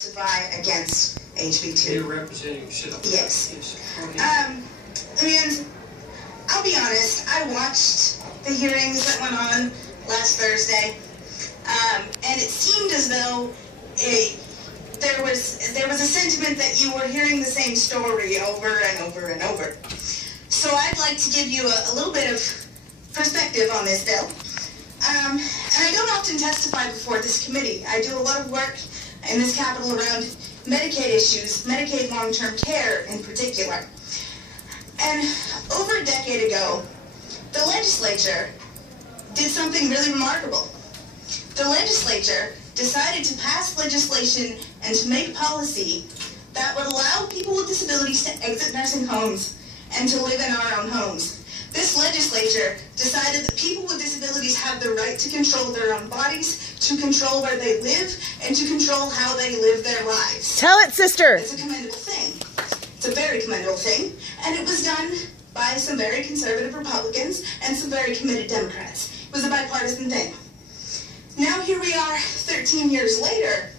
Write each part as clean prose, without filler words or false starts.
testify against HB2. You're representing yourself. Yes. Yes. And I'll be honest, I watched the hearings that went on last Thursday, and it seemed as though there was a sentiment that you were hearing the same story over and over and over. So I'd like to give you a little bit of perspective on this bill. And I don't often testify before this committee. I do a lot of work in this Capitol around Medicaid issues, Medicaid long-term care in particular. And over a decade ago, the legislature did something really remarkable. The legislature decided to pass legislation and to make policy that would allow people with disabilities to exit nursing homes and to live in our own homes. This legislature decided that people with disabilities have the right to control their own bodies, to control where they live, and to control how they live their lives. Tell it, sister. It's a commendable thing. It's a very commendable thing, and it was done by some very conservative Republicans and some very committed Democrats. It was a bipartisan thing. Now here we are 13 years later.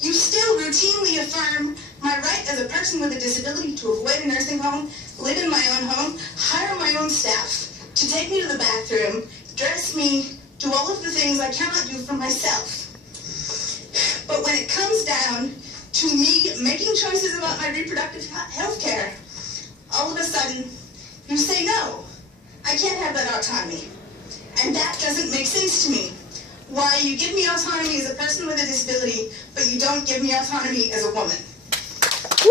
You still routinely affirm my right as a person with a disability to avoid a nursing home, live in my own home, hire my own staff to take me to the bathroom, dress me, do all of the things I cannot do for myself. But when it comes down to me making choices about my reproductive health care, all of a sudden you say no, I can't have that autonomy. And that doesn't make sense to me. Why you give me autonomy as a person with a disability, but you don't give me autonomy as a woman. Woo!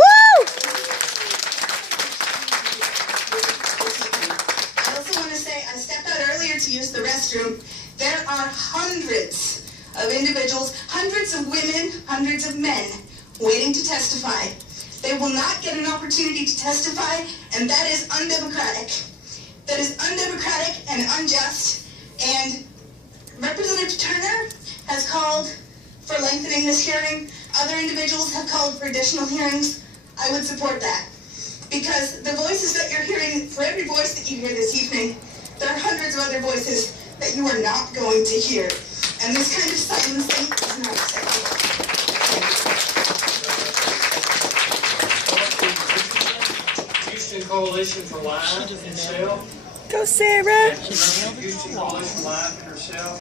I also want to say, I stepped out earlier to use the restroom. There are hundreds of individuals, hundreds of women, hundreds of men waiting to testify. They will not get an opportunity to testify, and that is undemocratic. That is undemocratic and unjust, and Representative Turner has called for lengthening this hearing. Other individuals have called for additional hearings. I would support that. Because the voices that you're hearing, for every voice that you hear this evening, there are hundreds of other voices that you are not going to hear. And this kind of silencing is not acceptable. Houston Coalition for Life and Self. Go, Sarah. Houston Coalition for Life and herself.